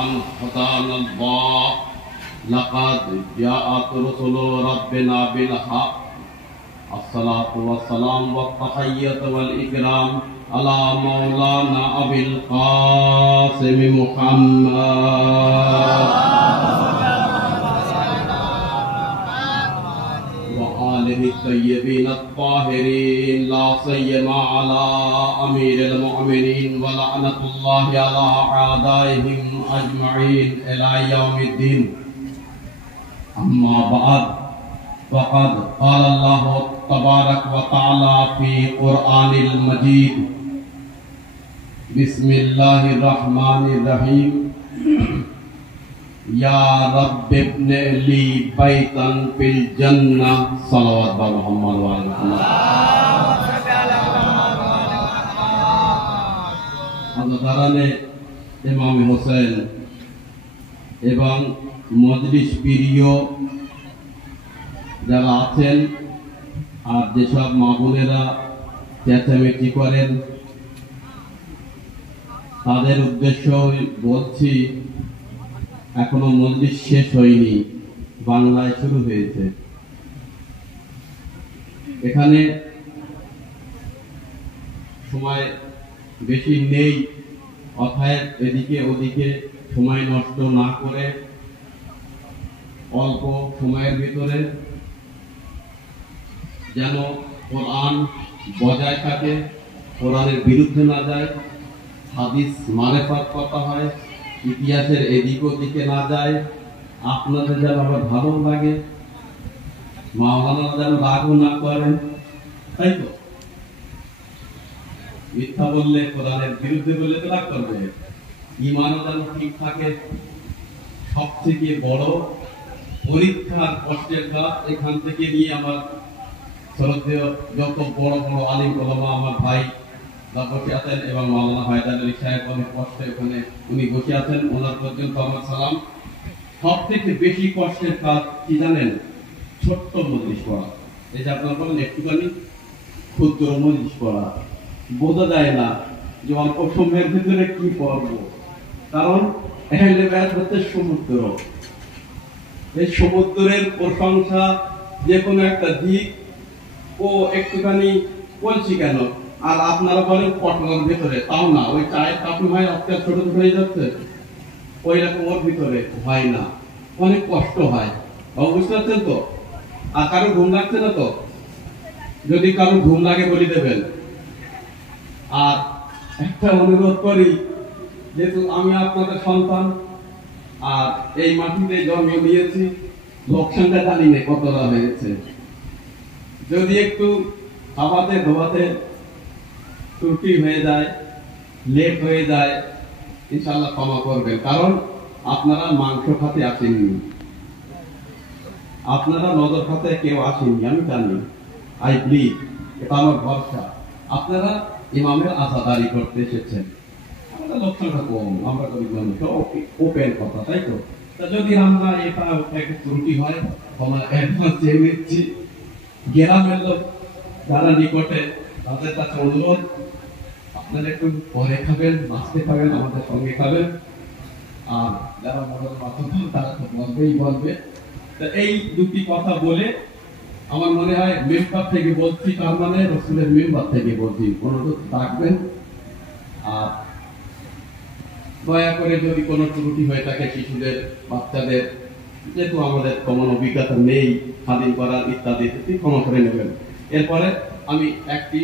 أن هدانا الله لقد جاءت رسل ربنا بالحق الصلاة والسلام والتحية والإكرام على مولانا أبي القاسم محمد وآله الطيبين الطاهرين لا سيما على أمير المؤمنين ولعنة الله على أعدائهم أجمعين إلى يوم الدين. أما بعد فقد قال الله تبارك وتعالى في قرآن المجيد بسم الله الرحمن الرحيم يا رب ابن لي بيتا في الجنة صلوات محمد وعلى الله ইমাম হোসেন এবং মজলিস প্রিয় যারা আছেন আর যেসব মা বোনেরা চেঁচামেচি করেন তাদের উদ্দেশ্য বলছি, এখনো মজলিস শেষ হয়নি, বাংলায় শুরু হয়েছে। এখানে সময় বেশি নেই, অতএব এদিকে ওদিকে সময় নষ্ট না করে অল্প সময়ের ভিতরে যেন কোরআন বজায় থাকে, কোরআনের বিরুদ্ধে না যায়, হাদিস মারেফাত কথা হয়, ইতিহাসের এদিক ওদিকে না যায়, আপনাদের যেন আবার ভালো লাগে, মাওলানা যেন রাগও না করেন, তাই তো? মিথ্যা বললে, কোরআনের বিরুদ্ধে বললে তো রাগ করবে। ঈমানও যেন ঠিক থাকে। সবথেকে বড় পরীক্ষার কষ্টের কাজ এখান থেকে নিয়ে আমার শ্রদ্ধেয় যত বড় বড় আলিম ওলামা আমার ভাই বসে আছেন এবং মাওলানা হায়দার আলী সাহেব অনেক কষ্টে ওখানে উনি বসে আছেন, ওনার পর্যন্ত আমার সালাম। সব থেকে বেশি কষ্টের কাজ কি জানেন? ছোট্ট মজলিস পড়া। এই যে আপনারা বলেন একটুখানি ক্ষুদ্র মজলিস পড়া, বোঝা যায় না যে অল্প সময়ের ভিতরে কি পড়বো, কারণ এখানে ব্যাস হচ্ছে সমুদ্র। এই সমুদ্রের প্রশংসা যে কোনো একটা দিক ও একটুখানি বলছি কেন, আর আপনারা বলেন পটলার ভিতরে, তাও না, ওই চায়ের কাপড় হয় অত্যাচার ছোট ছোট হয়ে যাচ্ছে, ওই রকম ওর ভিতরে হয় না, অনেক কষ্ট হয়। বুঝতে পারছেন তো? আর কারো ঘুম লাগছে না তো? যদি কারো ঘুম লাগে বলে দেবেন। আর একটা অনুরোধ করি, যেহেতু আমি আপনাদের সন্তান আর এই মাটিতে জন্ম নিয়েছি, লোকসানটা জানি না কতটা হয়েছে, যদি একটু খাওয়াতে ধোয়াতে ত্রুটি হয়ে যায়, লেট হয়ে যায়, ইনশাআল্লাহ ক্ষমা করবেন। কারণ আপনারা মাংস খাতে আসেননি, আপনারা নজর খাতে কেউ আসেননি, আমি জানি, আই বিলিভ, এটা আমার ভরসা। আপনারা ইমামের আসাদারি করতে এসেছেন, আমাদের লোকসানটা কম, আমরা ওপেন কথা, তাই তো? যদি আমরা এটা একটু ত্রুটি হয়, ক্ষমা অ্যাডভান্স চেয়ে নিচ্ছি। গ্রামের লোক যারা নিকটে, তাদের কাছে অনুরোধ, আপনারা একটু পরে খাবেন, নাচতে খাবেন, আমাদের সঙ্গে খাবেন। আর যারা মনের মাথা তারা তো বলবে। এই দুটি কথা বলে আমার মনে হয় মেম্বার থেকে বলছি, তার মানে রসুলের মেম্বার থেকে বলছি, অনুরোধ রাখবেন। আর দয়া করে যদি কোনো ত্রুটি হয়ে থাকে শিশুদের, বাচ্চাদের, যেহেতু আমাদের কমন অভিজ্ঞতা নেই স্বাধীন করার ইত্যাদি, ক্ষমা করে নেবেন। এরপরে আমি একটি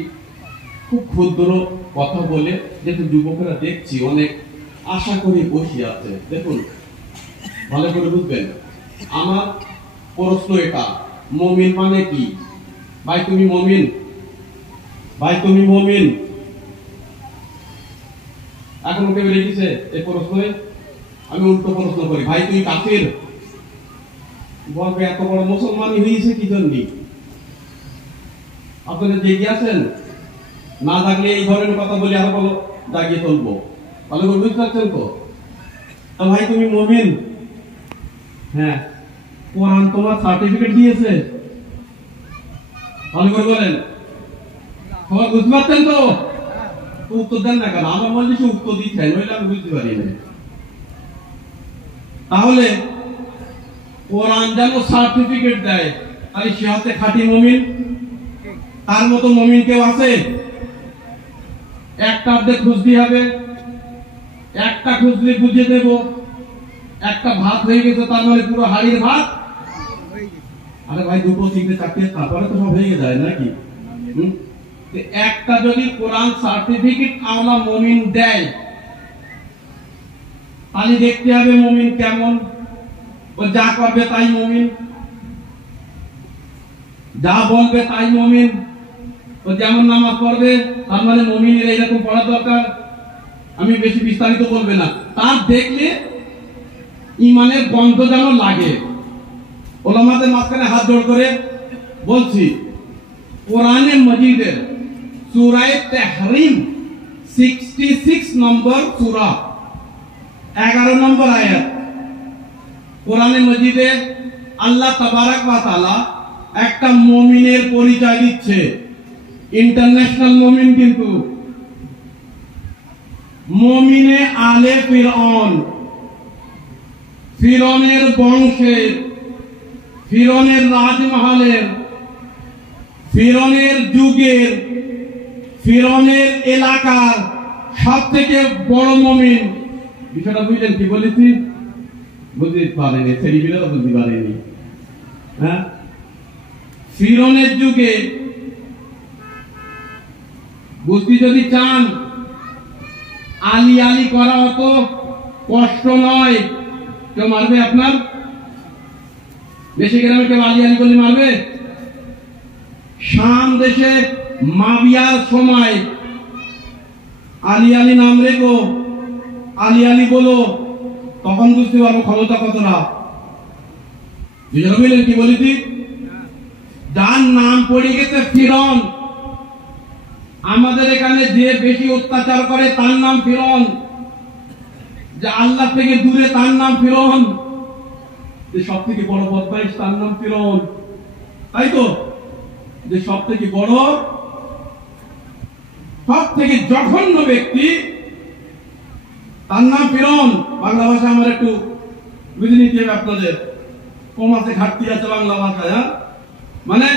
খুব ক্ষুদ্র কথা বলে, যেহেতু যুবকেরা দেখছি অনেক আশা করে বসে আছে, দেখুন ভালো করে বুঝবেন। আমার প্রশ্ন এটা, মুমিন মানে কি? ভাই তুমি মুমিন? ভাই তুমি মুমিন? এখন কেউ লিখেছে এই প্রশ্নে, আমি উল্টো প্রশ্ন করি, ভাই তুই কাফির? বলবে এত বড় মুসলমানই হয়েছে কি জন্য? আপনারা জেগে আছেন? না থাকলে এই ধরনের কথা বলে আরো বলো জাগিয়ে তুলবো। ভালো করে বুঝতে পারছেন তো? ভাই তুমি মুমিন? হ্যাঁ। কোরআন তোমার সার্টিফিকেট দিয়েছে? ভালো করে বলেন। সবাই বুঝতে পারছেন তো? উত্তর দেন না কেন? আমার মনে হচ্ছে উত্তর দিচ্ছেন, নইলে আমি বুঝতে পারি না। তাহলে কোরআন যেন সার্টিফিকেট দেয়, তাহলে সে হচ্ছে খাঁটি মুমিন। তার মতো মুমিন কেউ আছে? একটা অর্ধেক খুঁজতে হবে, একটা খুঁজলে বুঝিয়ে দেব একটা ভাত হয়ে গেছে, তার মানে পুরো হাড়ির ভাত। আরে ভাই, দুটো তিনটে চারটে, তারপরে তো সব হয়ে যায় নাকি? একটা যদি কোরআন সার্টিফিকেট আওলা মুমিন দেয়, তাহলে দেখতে হবে মুমিন কেমন। ও যা করবে তাই মুমিন, যা বলবে তাই মুমিন। ও যেমন নামাজ পড়বে, তার মানে মুমিনের এইরকম পড়া দরকার। আমি বেশি বিস্তারিত বলবে না, তার দেখলে ইমানের গন্ধ যেন লাগে। ওলামাদের মাঝখানে হাত জোড় করে বলছি, কোরআনে মজিদের সূরা তাহরিম 66 নম্বর সূরা 11 নম্বর আয়াত, কোরআনে মজিদে আল্লাহ তাবারক ওয়া তাআলা একটা মুমিনের পরিচয় দিচ্ছে, ইন্টারন্যাশনাল মুমিন। কিন্তু মুমিনে আলে ফিরআউন, ফিরআউনের বংশের, ফিরআউনের রাজমহলের, ফিরআউনের যুগের, ফিরআউনের এলাকার সবথেকে বড় মুমিন। বিষয়টা বুঝলেন কি বলেছি? বুঝতে পারেনি, ছেলেপিলেরা বুঝতে পারেনি। হ্যাঁ, ফিরআউনের যুগে বুঝতে যদি চান, আলি আলি করা অত কষ্ট নয়। কেউ মারবে আপনার? দেশে গ্রামে কেউ আলি আলি করলে মারবে? শাম দেশে মাবিয়ার সময় আলি আলি নাম রেখো, আলি আলি বলো, তখন বুঝতে পারবো ক্ষমতা কতটা। বুঝলেন কি বলেছি? যার নাম পড়ে গেছে ফিরআউন, আমাদের এখানে যে বেশি অত্যাচার করে তার নাম ফিরআউন, যে আল্লাহ থেকে দূরে তার নাম ফিরআউন, যে সব থেকে বড় বদমাইশ তার নাম ফিরআউন। তাই তো, যে সব থেকে বড়, সব থেকে জঘন্য ব্যক্তি তার নাম ফিরআউন। বাংলা ভাষা আমার একটু বুঝে নিতে হবে আপনাদের, কম আছে, ঘাটতি আছে বাংলা ভাষায়। হ্যাঁ, মানে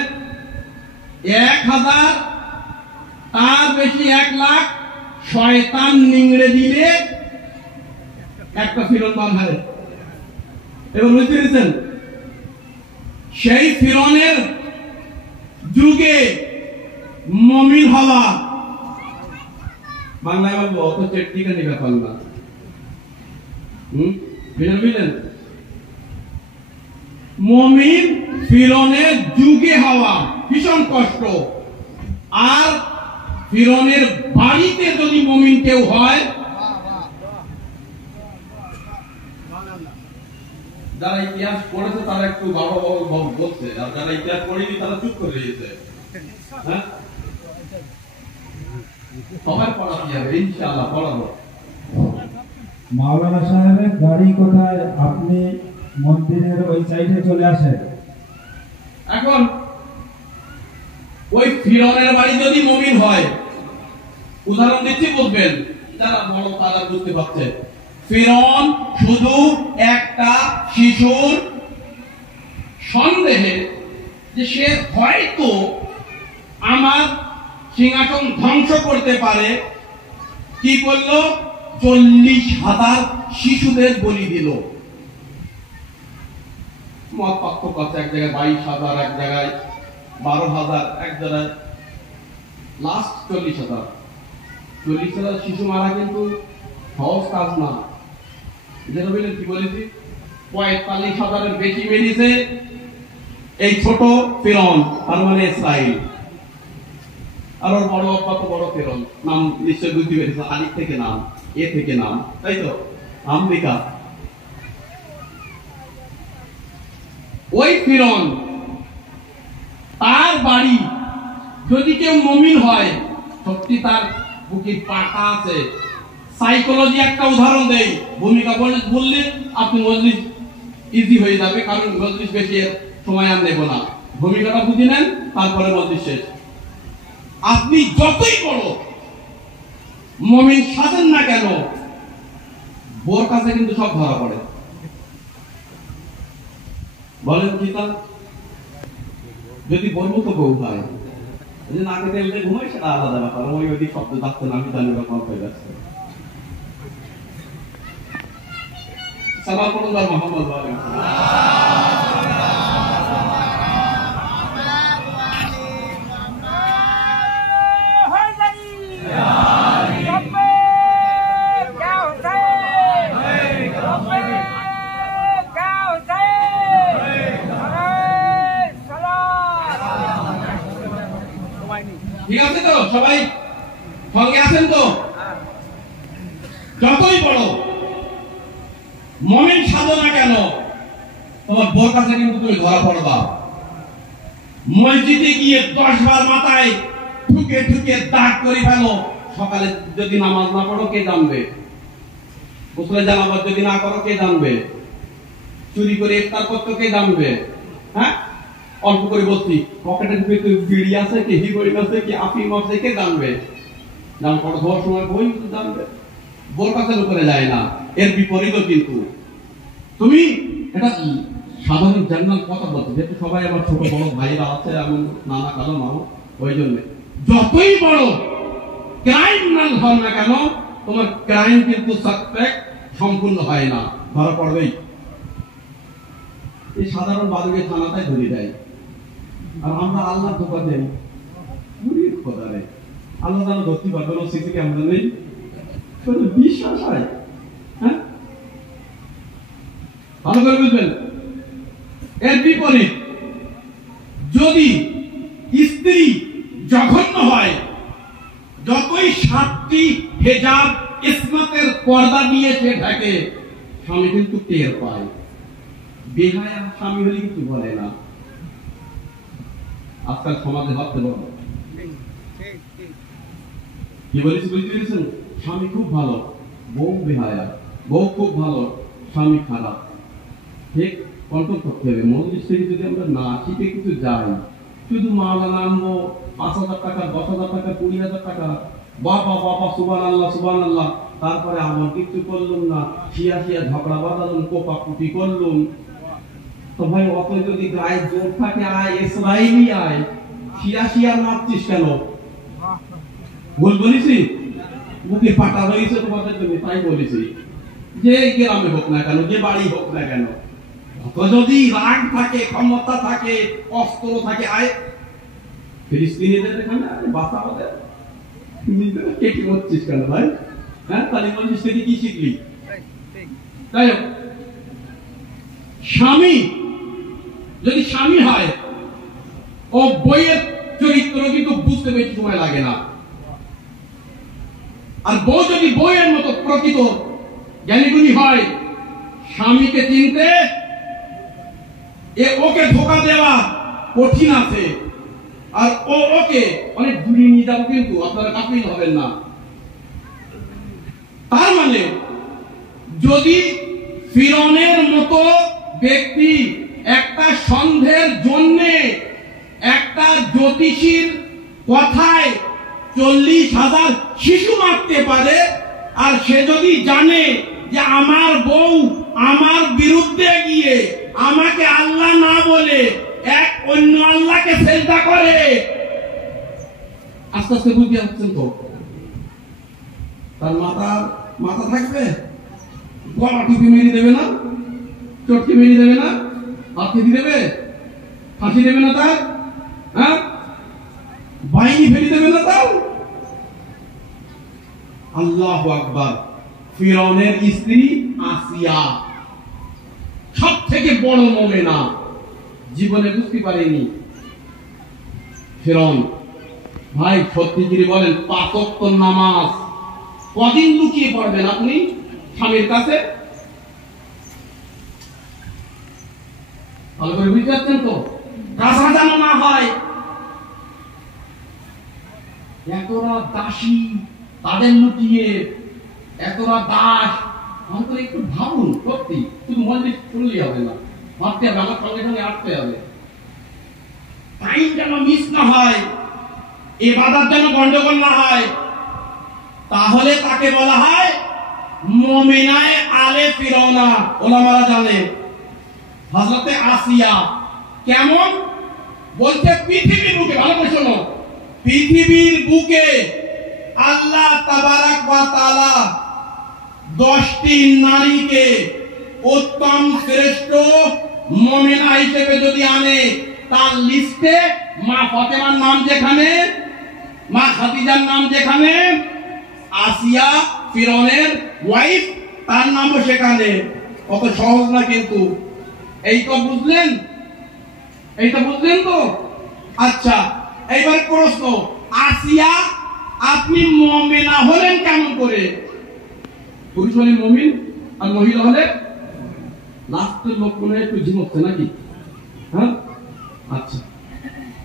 1000 তার বেশি 1 লাখ শয়তান নিংড়ে দিলে একটা ফিরআউন বার হয়। এবার বুঝতে পেরেছেন? সেই ফিরআউনের যুগে মুমিন হওয়া, বাংলায় বলবো অত চেট্টিকানি ব্যাপার না। বুঝলেন? মুমিন ফিরআউনের যুগে হওয়া ভীষণ কষ্ট। আর ফিরআউনের বাড়িতে যদি মুমিন কেউ হয়, যারা ইতিহাস পড়েছে তারা একটু বাবা বাবা বলছে, আর যারা ইতিহাস পড়েনি তারা চুপ করে রয়েছে। হ্যাঁ, সবাই পড়াতে হবে, ইনশাআল্লাহ পড়াবো। মাওলানা সাহেবের গাড়ি কোথায়? আপনি মন্দিরের ওই সাইডে চলে আসেন। এখন ওই ফিরআউনের বাড়ি যদি মুমিন হয়, উদাহরণ দিচ্ছি বুঝবেন, যারা বড় তারা বুঝতে পারছে। ফিরআউন শুধু একটা শিশুর সন্দেহে যে সে হয়তো আমার সিংহাসন ধ্বংস করতে পারে, কি করলো? 40,000 শিশুদের বলি দিল। মত পার্থক্য আছে, এক জায়গায় 22,000, এক জায়গায় 12,000, এক জায়গায় লাস্ট 40,000। 40,000 শিশু মারা কিন্তু সহজ কাজ না। যেটা বললেন কি বলেছি, 45,000-এর বেশি মেরেছে এই ছোট ফিরআউন, তার মানে ইসরাইল। আর ওর বড় বাপ্পা তো বড় ফিরআউন, নাম নিশ্চয় বুঝতে পেরেছে, আলিফ থেকে নাম, এ থেকে নাম, তাই তো, আমেরিকা। ওই ফিরআউন, তার বাড়ি যদি কেউ মুমিন হয়, সত্যি তার বুকে পাকা আছে। সাইকোলজি একটা উদাহরণ দেই, ভূমিকা বললে আপনি মজলিস ইজি হয়ে যাবে, কারণ মজলিস বেশি সময় আর নেব না। ভূমিকাটা বুঝে নেন, তারপরে মজলিস শেষ। আপনি যতই বড় মুমিন সাজেন না কেন, বোর কাছে কিন্তু সব ধরা পড়ে। বলেন কি তা? যদি বলবো তো বউ হয়, যে নাকে তেল দিয়ে ঘুমাই সেটা আলাদা ব্যাপার। ওই ওই শব্দ যাচ্ছে না, আমি জানি ওরকম হয়ে যাচ্ছে। সালাম করুন মোহাম্মদ বলেন। ঠিক আছে তো? সবাই সঙ্গে আছেন তো? যতই বড় মনের সাধনা কেন, তোমার বোর কাছে কিন্তু তুমি ধরা পড়বা। মসজিদে গিয়ে 10 বার মাথায় ঠুকে ঠুকে দাগ করে ফেলো, সকালে যদি নামাজ না পড়ো কে জানবে? গোসলে জানাবার যদি না করো কে জানবে? চুরি করে ইফতার করতে কে জানবে? হ্যাঁ, অল্প করে বলছি, পকেটের ভিতরে বিড়ি আছে কি হিরোইন আছে কি আফিম আছে কে জানবে? জান পড়ো ধোয়ার সময় বই জানবে, বোর কাছে লোকেরা যায় না। এর বিপরীতও কিন্তু তুমি এটা সাধারণ জেনারেল কথা বলছো, যেহেতু সবাই আমার ছোট বড় ভাইরা আছে, এমন নানা কালো মামা, ওই জন্য যতই বড় ক্রাইম না হল না কেন, তোমার ক্রাইম কিন্তু সাসপেক্ট সম্পূর্ণ হয় না, ধরা পড়বেই। এই সাধারণ বাদুড়ে থানাটাই ধরে দেয়, আর আমরা আল্লাহ ধোকা দেই। খোদা রে, আল্লাহ যেন ধরতে পারবে না, সিসি ক্যামেরা নেই, বিশ্বাস হয়। হ্যাঁ, ভালো করে বুঝবেন। এর বিপরীত যদি স্ত্রী জঘন্য হয়, যতই 7টি হেজাব ইসমাতের পর্দা নিয়ে সে থাকে, স্বামী কিন্তু টের পায়। বেহায়া স্বামী হলে কিছু বলে না। আজকাল সমাজে ভাবতে পারবো কি বলেছি, বুঝতে পেরেছেন? স্বামী খুব ভালো, বউ বেহায়া, বউ খুব ভালো, স্বামী খারাপ। ঠিক কন্ট্রোল করতে হবে। মন্দির থেকে যদি আমরা না শিখে কিছু যাই, শুধু মাওলানা আনবো 5,000 টাকা, 10,000 টাকা, 20,000 টাকা, বাবা বাবা সুবহানাল্লাহ সুবহানাল্লাহ, তারপরে আমার কিছু করলাম না, শিয়া শিয়া ঝগড়া বাঁধালাম, কোপাকুপি করলাম, তো ভাই অত যদি গায়ে জোর থাকে আয়, ইসরায়েলি আয়, শিয়া শিয়া মারছিস কেন? ভুল বলেছি? মুখে পাটা রয়েছে তোমাদের জন্য, তাই বলেছি। যে গ্রামে হোক না কেন, যে বাড়ি হোক না কেন, যদি রাগ থাকে, ক্ষমতা থাকে, অস্ত্র থাকে, আয়। ফিলিস্তিনিদের এখানে বাঁচা ওদের, কেটে মরছিস কেন ভাই? হ্যাঁ, তাহলে বলছিস থেকে কি শিখলি? তাই হোক, স্বামী যদি স্বামী হয়, ও বইয়ের চরিত্র কিন্তু বুঝতে বেশি সময় লাগে না। আর বউ যদি বইয়ের মতো প্রকৃত জ্ঞানীগুণী হয়, স্বামীকে চিনতে ওকে ধোকা দেওয়া কঠিন আছে, আর ওকে অনেক দূরে নিয়ে যাবো, কিন্তু আপনারা কাপিল হবেন না। তার মানে যদি ফিরৌনের মতো ব্যক্তি একটা সন্দেহের জন্য একটা জ্যোতিষীর কথায় 40,000 শিশু মারতে পারে, আর সে যদি জানে যে আমার বউ আমার বিরুদ্ধে গিয়ে আমাকে আল্লাহ না বলে এক অন্য আল্লাহকে সেজদা করে, আস্তে আস্তে বুঝতে পারছেন তো? তার মাথা থাকবে, গলা টিপে মেরে দেবে না, চটকে মেরে দেবে না, হাত কেটে দেবে, ফাঁসি দেবে না তার, হ্যাঁ, বাইনি ফেলে দেবে না তার। আল্লাহু আকবার। ফিরৌনের স্ত্রী আসিয়া সব থেকে বড় মুমিনা, জীবনে বুঝতে পারেনি ফিরৌন। ভাই সত্যি করে বলেন, 5 ওয়াক্ত নামাজ কদিন লুকিয়ে পড়বেন আপনি স্বামীর কাছে? ভালো করে বুঝতে পারছেন তো? কাঁচা যেন না হয়। এতরা দাসী, তাদের লুটিয়ে এতরা দাস, আমাদের একটু ভাবুন। সত্যি শুধু মসজিদ শুনলেই হবে না, ভাবতে হবে, আমার সঙ্গে সঙ্গে আসতে হবে। টাইম যেন মিস না হয়, ইবাদত যেন গন্ডগোল না হয়, তাহলে তাকে বলা হয় মুমিনায়ে আলে ফিরৌনা। ওলামারা জানে হযরতে আসিয়া কেমন বলতে পৃথিবীর বুকে, ভালো করে শোনো, পৃথিবীর বুকে আল্লাহ তাবারাক ওয়া তাআলা 10টি নারীকে উত্তম শ্রেষ্ঠ মুমিনা হিসেবে যদি আনে, তার লিস্টে মা ফাতেমার নাম যেখানে, মা খাদিজার নাম যেখানে, আসিয়া ফিরআউনের ওয়াইফ তার নামও সেখানে। কত সহজ না কিন্তু। এই তো বুঝলেন, এইটা বুঝলেন তো? আচ্ছা, এইবার প্রশ্ন, আসিয়া আপনি মুমিনা হলেন কেমন করে? পুরুষ হলে মুমিন আর মহিলা হলে? লাস্টের লোক মনে একটু ঝিমোচ্ছে নাকি? হ্যাঁ, আচ্ছা,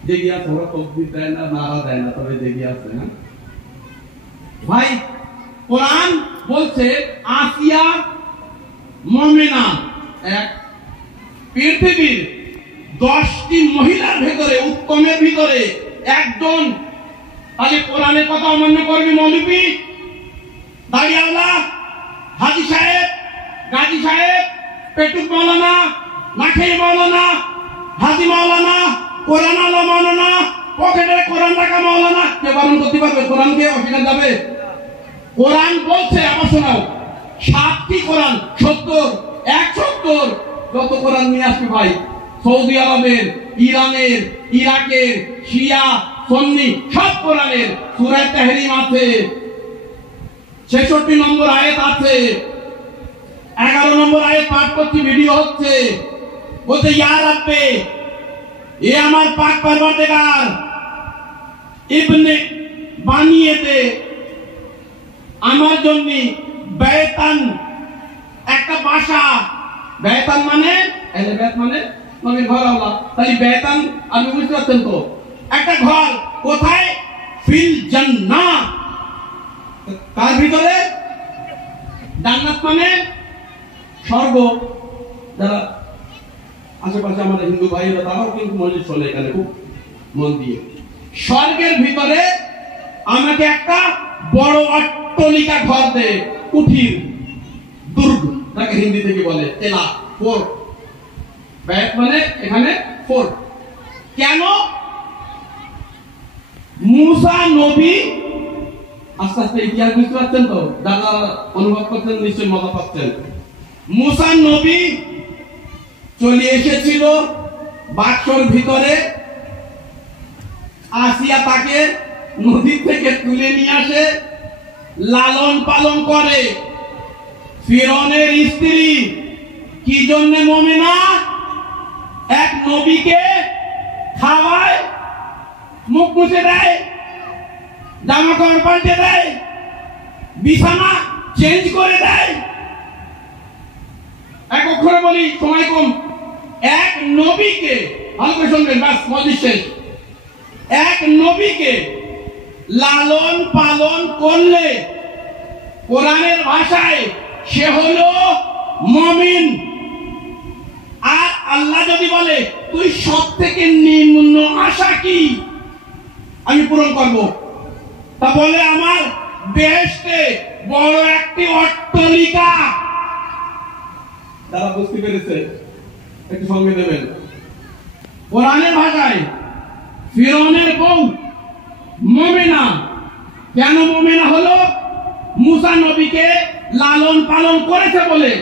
দেখি আছে, ওরা তকবীর দেয় না, নারা দেয় না, তবে দেখি আছে। হ্যাঁ ভাই, কোরআন বলছে আসিয়া মুমিনা। এক, পৃথিবীর 10টি মহিলার ভেতরে, উত্তমের ভিতরে একজন। তাহলে কোরআনের কথা অমান্য করবি মৌলবি, দাড়িওয়ালা, হাজী সাহেব, গাজী সাহেব, পেটুক মাওলানা, নাখেই মাওলানা, হাজী মাওলানা, কোরআন আলা মাওলানা, পকেটে কোরআন রাখা মাওলানা, কে বারণ করতে পারবে? কোরআনকে অস্বীকার যাবে? কোরআন বলছে, আবার শোনাও, 7টি কোরআন 70, 170 যত কোরআন নিয়ে আসবে ভাই, সৌদি আরবের, ইরানের, ইরাকের, শিয়া, সুন্নি সব কোরআনের সূরা তাহরিম আছে, 66 নম্বর আয়াত আছে, 11 নম্বর আয়াত পাঠ করছি, ভিডিও হচ্ছে, বলতে ইয়া রাব্বে, এ আমার পাক পরওয়ারদিগার, ইবনে বানিয়ে দে আমার জন্য বেতান, একটা বাসা। বেতান মানে বেত মানে নবীর ঘর আল্লাহ, তাই বেতান আপনি বুঝতে পারছেন তো? একটা ঘর কোথায়? ফিল জান্নাহ, কার ভিতরে? জান্নাত মানে স্বর্গ। যারা আশেপাশে আমাদের হিন্দু ভাইরা তারাও কিন্তু মসজিদ চলে এখানে, খুব মন দিয়ে। স্বর্গের ভিতরে আমাকে একটা বড় অট্টালিকা ঘর দে, কুঠির, দুর্গ, যাকে হিন্দি থেকে বলে তেলা, ফোর্ট। ব্যাট মানে এখানে ফোর্ট। কেন? মুসা নবী, আস্তে আস্তে ইতিহাস বুঝতে পারছেন তো? যারা অনুভব করছেন নিশ্চয়ই মজা পাচ্ছেন। মুসা নবী চলে এসেছিল বাক্সর ভিতরে, আসিয়া তাকে নদী থেকে তুলে নিয়ে আসে, লালন পালন করে। ফিরআউনের স্ত্রী কি জন্য মুমিনা? এক নবীকে খাওয়ায়, মুখ মুছে দেয়, জামা কাপড় পাল্টে দেয়, বিছানা চেঞ্জ করে দেয়। এক অক্ষরে বলি, সময় কম, এক নবীকে, ভালো করে শুনবেন, বাস মজলিস শেষ। এক নবীকে লালন পালন করলে কোরআনের ভাষায় সে হলো মুমিন। আর আল্লাহ যদি বলে তুই সব থেকে নিম্ন আশা কি আমি পূরণ করব, তা বলে আমার বেহেশতে বড় একটি অট্টালিকা। যারা বুঝতে পেরেছে একটু সঙ্গে দেবেন। কোরআনের ভাষায় ফিরআউনের বউ মুমিনা। কেন মুমিনা হলো? মুসা নবীকে লালন পালন করেছে বলে।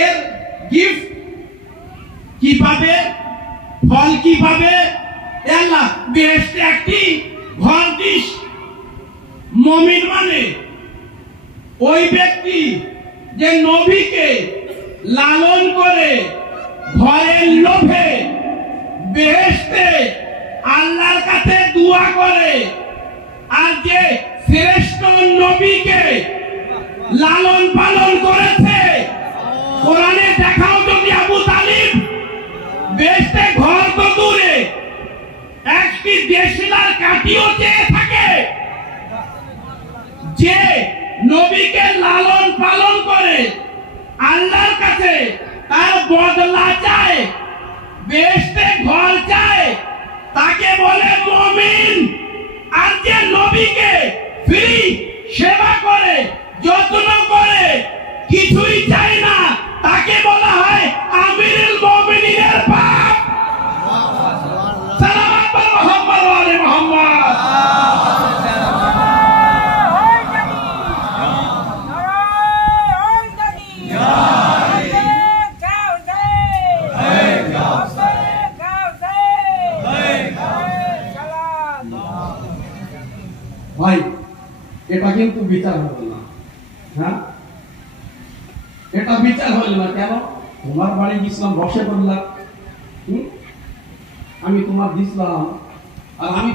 এর গিফট কি পাবে? ফল কি পাবে? আল্লাহ বেহেশতে একটি ঘর দিস। মুমিন মানে ওই ব্যক্তি যে নবীকে লালন করে ঘরের লোভে বেহেশতে আল্লাহর কাছে দোয়া করে। আর যে শ্রেষ্ঠ নবীকে লালন পালন করেছে, কোরআনে দেখাও যদি আবু তালিব বেহেশতে ঘর তো দূরে একটি দেশলার কাটিও চেয়ে থাকে। যে নবীকে লালন পালন করে আল্লাহর কাছে তার বদলা চায়, বেহেশতে ঘর চায়, তাকে বলে মুমিন। আর যে নবীকে ফ্রি সেবা করে, যত্ন করে, কিছুই চায় না, তাকে বলা হয় কিন্তু বিচার হলো না। হ্যাঁ, এটা বিচার হইল না কেন? তোমার বাড়ি গেছিলাম, বসে পড়লাম, আমি তোমার দিছিলাম, আর আমি